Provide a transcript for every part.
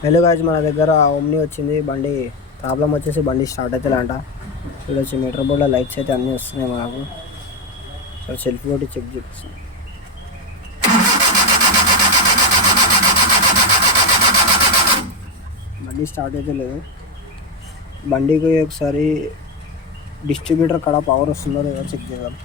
Hello guys, మన దగ్గర ఓమ్ని వచ్చింది. బండి ప్రాబ్లం వచ్చేసి బండి స్టార్ట్ అవుతలే అంట. చూడొచ్చు మీటర్ బోర్డ్లో లైట్స్ అయితే అన్నీ వస్తున్నాయి మనకు. సో సెల్ఫ్ కొట్టి చెక్ చేస్తాం. బండి స్టార్ట్ అయితే లేదు. బండికి ఒకసారి డిస్ట్రిబ్యూటర్ కాడ పవర్ వస్తుందో లేదో చెక్ చేద్దాం.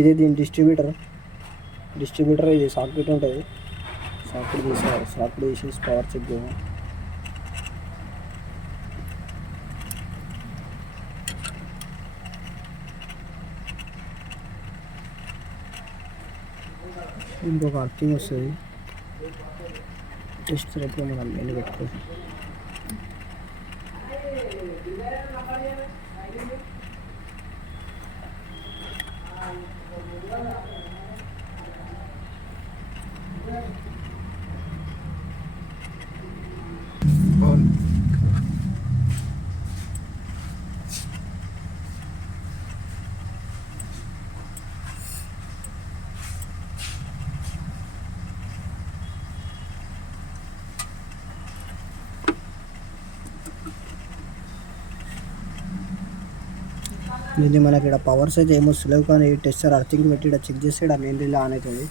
ఇది దీని డిస్ట్రిబ్యూటర్ ఇది సాకెట్ ఉంటుంది. సాకెట్ తీసేసి పవర్ చెక్ చేద్దాం. ఇంకొక అర్థింగ్ వస్తుంది. టెస్ట్ రేపు మనం మెయిన్ పెట్టుకోవచ్చు. ఇది మనకి ఇక్కడ పవర్స్ అయితే ఏమొస్తలేవు, కానీ టెస్టర్ అర్థింగ్ పెట్టి ఇక్కడ చెక్ చేస్తే ఇక్కడ మెయిన్ రిలే ఆన్ అవుతుంది.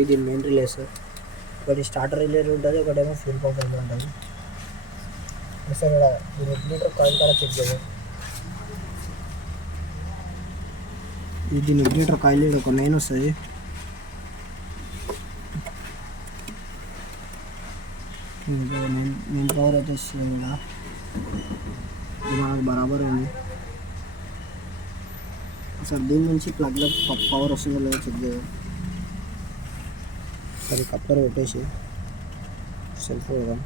ఇది మెయిన్ రిలేస్. ఒకటి స్టార్టర్ రిలే ఉంటుంది, ఒకటేమో ఫుల్ పవర్ రిలే ఉంటుంది. సార్ ఇక్కడ ఈ రెగ్యులేటర్ కాయిల్ కూడా చెక్ చేయాలి. ఇది రెగ్యులేటర్ కాయిల్ ఒక 9 వస్తుంది. మెయిన్ పవర్ అయితే వస్తుంది. ఇక్కడ ఇది మనకు బరాబర్ ఉంది. అసలు దీని నుంచి ప్లగ్లో పవర్ వస్తుందో లేదో చెక్ చేయాలి. సరే కప్లర్ పెట్టేసి సెల్ఫ్ వేద్దాం.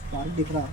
స్పార్క్ దిక్కురా.